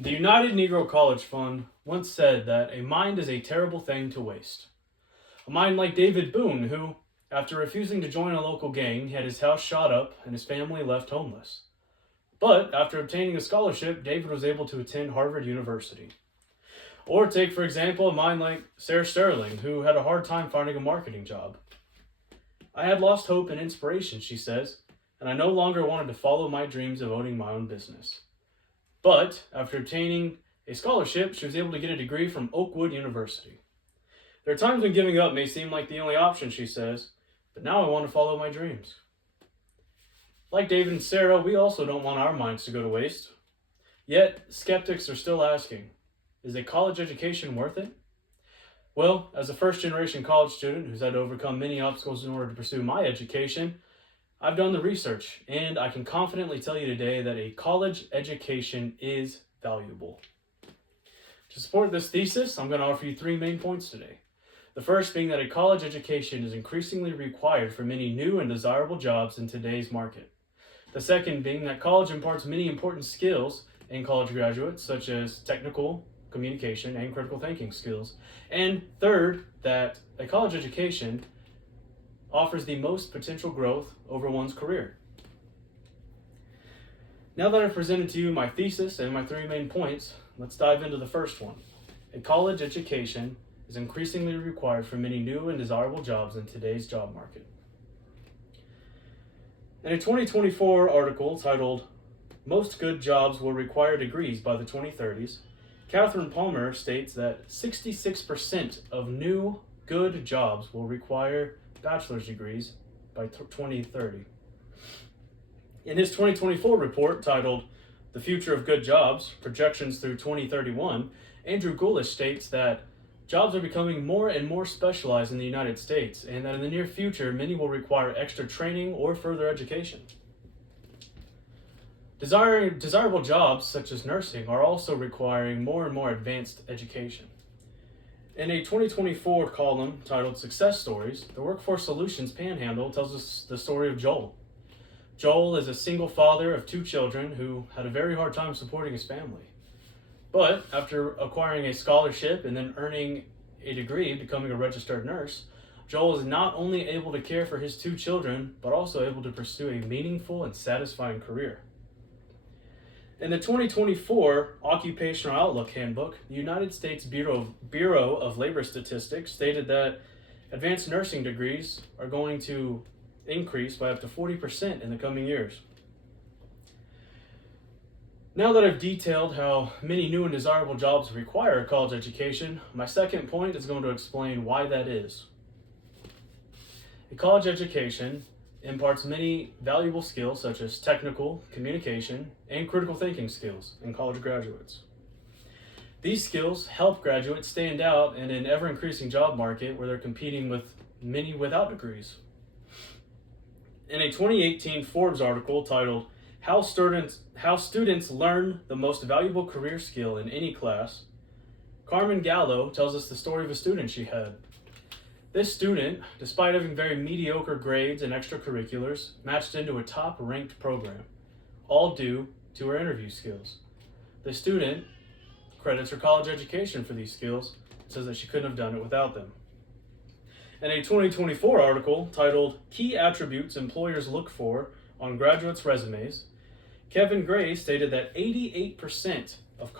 The United Negro College Fund once said that a mind is a terrible thing to waste. A mind like David Boone, who, after refusing to join a local gang, had his house shot up and his family left homeless. But after obtaining a scholarship, David was able to attend Harvard University. Or take, for example, a mind like Sarah Sterling, who had a hard time finding a marketing job. I had lost hope and inspiration, she says, and I no longer wanted to follow my dreams of owning my own business. But after obtaining a scholarship, she was able to get a degree from Oakwood University. There are times when giving up may seem like the only option, she says, but now I want to follow my dreams. Like David and Sarah, we also don't want our minds to go to waste. Yet, skeptics are still asking, is a college education worth it? Well, as a first-generation college student who's had to overcome many obstacles in order to pursue my education, I've done the research, and I can confidently tell you today that a college education is valuable. To support this thesis, I'm going to offer you three main points today. The first being that a college education is increasingly required for many new and desirable jobs in today's market. The second being that college imparts many important skills in college graduates, such as technical, communication, and critical thinking skills. And third, that a college education offers the most potential growth over one's career. Now that I've presented to you my thesis and my three main points, let's dive into the first one. A college education is increasingly required for many new and desirable jobs in today's job market. In a 2024 article titled, "Most Good Jobs Will Require Degrees by the 2030s, Catherine Palmer states that 66% of new good jobs will require bachelor's degrees by 2030. In his 2024 report titled, "The Future of Good Jobs, Projections Through 2031, Andrew Gulish states that jobs are becoming more and more specialized in the United States, and that in the near future, many will require extra training or further education. Desirable jobs, such as nursing, are also requiring more and more advanced education. In a 2024 column titled Success Stories, the Workforce Solutions Panhandle tells us the story of Joel. Joel is a single father of two children who had a very hard time supporting his family. But after acquiring a scholarship and then earning a degree, becoming a registered nurse, Joel is not only able to care for his two children, but also able to pursue a meaningful and satisfying career. In the 2024 Occupational Outlook Handbook, the United States Bureau of Labor Statistics stated that advanced nursing degrees are going to increase by up to 40% in the coming years. Now that I've detailed how many new and desirable jobs require a college education, my second point is going to explain why that is. A college education imparts many valuable skills such as technical, communication, and critical thinking skills in college graduates. These skills help graduates stand out in an ever-increasing job market where they're competing with many without degrees. In a 2018 Forbes article titled, How Students Learn the Most Valuable Career Skill in Any Class, Carmen Gallo tells us the story of a student she had. This student, despite having very mediocre grades and extracurriculars, matched into a top-ranked program, all due to her interview skills. The student credits her college education for these skills and says that she couldn't have done it without them. In a 2024 article titled, Key Attributes Employers Look For on Graduates' Resumes, Kevin Gray stated that 88% of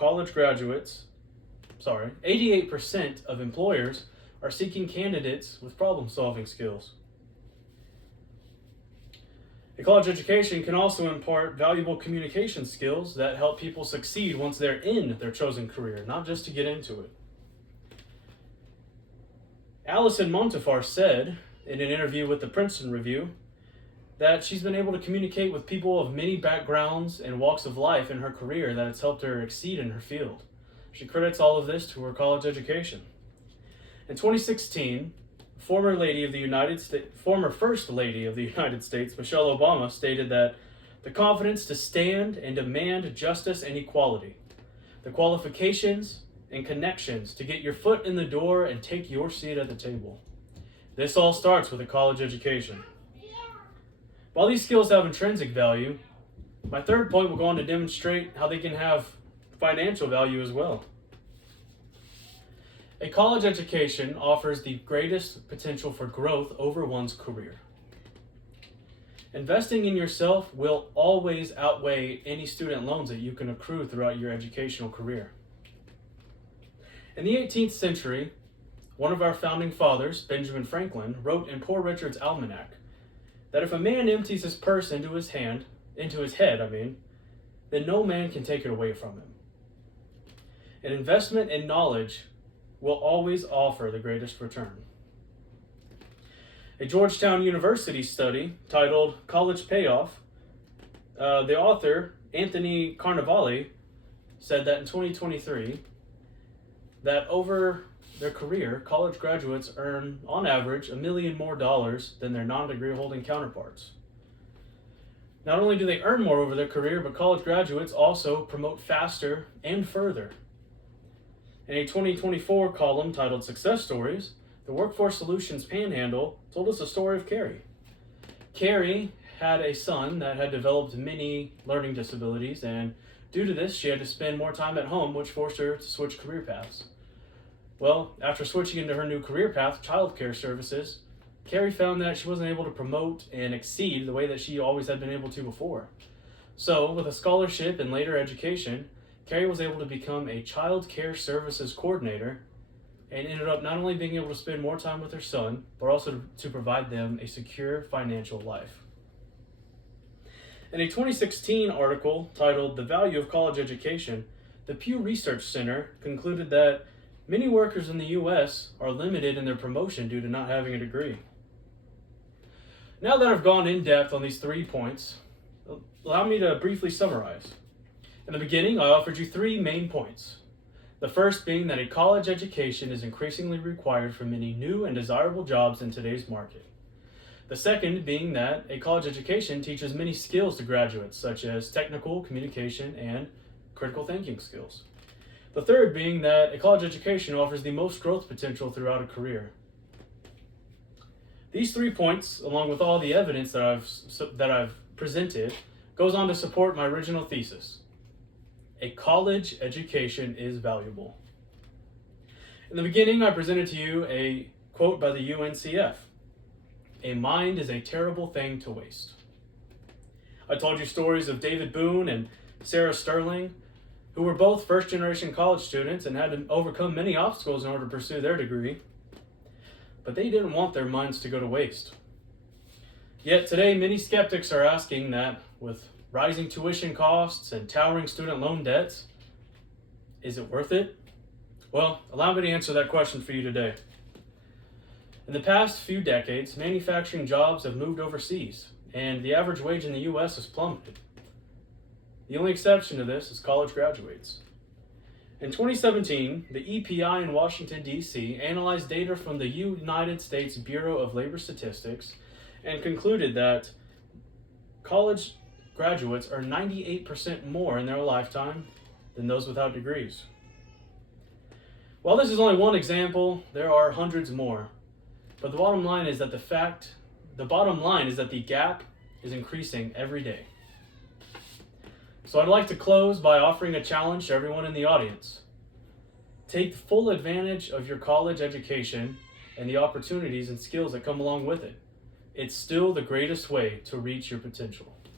employers are seeking candidates with problem-solving skills. A college education can also impart valuable communication skills that help people succeed once they're in their chosen career, not just to get into it. Allison Montefar said in an interview with the Princeton Review that she's been able to communicate with people of many backgrounds and walks of life in her career that it's helped her exceed in her field. She credits all of this to her college education. In 2016, former First Lady of the United States, Michelle Obama, stated that the confidence to stand and demand justice and equality, the qualifications and connections to get your foot in the door and take your seat at the table. This all starts with a college education. While these skills have intrinsic value, my third point will go on to demonstrate how they can have financial value as well. A college education offers the greatest potential for growth over one's career. Investing in yourself will always outweigh any student loans that you can accrue throughout your educational career. In the 18th century, one of our founding fathers, Benjamin Franklin, wrote in Poor Richard's Almanac that if a man empties his purse into his head, then no man can take it away from him. An investment in knowledge will always offer the greatest return. A Georgetown University study titled College Payoff, the author, Anthony Carnevale, said that in 2023, that over their career, college graduates earn, on average, $1 million more than their non-degree holding counterparts. Not only do they earn more over their career, but college graduates also promote faster and further. In a 2024 column titled Success Stories, the Workforce Solutions Panhandle told us the story of Carrie. Carrie had a son that had developed many learning disabilities, and due to this, she had to spend more time at home, which forced her to switch career paths. Well, after switching into her new career path, childcare services, Carrie found that she wasn't able to promote and exceed the way that she always had been able to before. So, with a scholarship and later education, Carrie was able to become a child care services coordinator and ended up not only being able to spend more time with her son, but also to provide them a secure financial life. In a 2016 article titled The Value of College Education, the Pew Research Center concluded that many workers in the U.S. are limited in their promotion due to not having a degree. Now that I've gone in depth on these 3 points, allow me to briefly summarize. In the beginning, I offered you 3 main points. The first being that a college education is increasingly required for many new and desirable jobs in today's market. The second being that a college education teaches many skills to graduates, such as technical, communication, and critical thinking skills. The third being that a college education offers the most growth potential throughout a career. These 3 points, along with all the evidence that I've presented, goes on to support my original thesis. A college education is valuable. In the beginning, I presented to you a quote by the UNCF. A mind is a terrible thing to waste. I told you stories of David Boone and Sarah Sterling, who were both first-generation college students and had to overcome many obstacles in order to pursue their degree. But they didn't want their minds to go to waste. Yet today, many skeptics are asking that, with rising tuition costs and towering student loan debts, is it worth it? Well, allow me to answer that question for you today. In the past few decades, manufacturing jobs have moved overseas, and the average wage in the U.S. has plummeted. The only exception to this is college graduates. In 2017, the EPI in Washington, D.C. analyzed data from the United States Bureau of Labor Statistics and concluded that college graduates earn 98% more in their lifetime than those without degrees. While this is only one example, there are hundreds more. But the bottom line is that the gap is increasing every day. So I'd like to close by offering a challenge to everyone in the audience. Take full advantage of your college education and the opportunities and skills that come along with it. It's still the greatest way to reach your potential.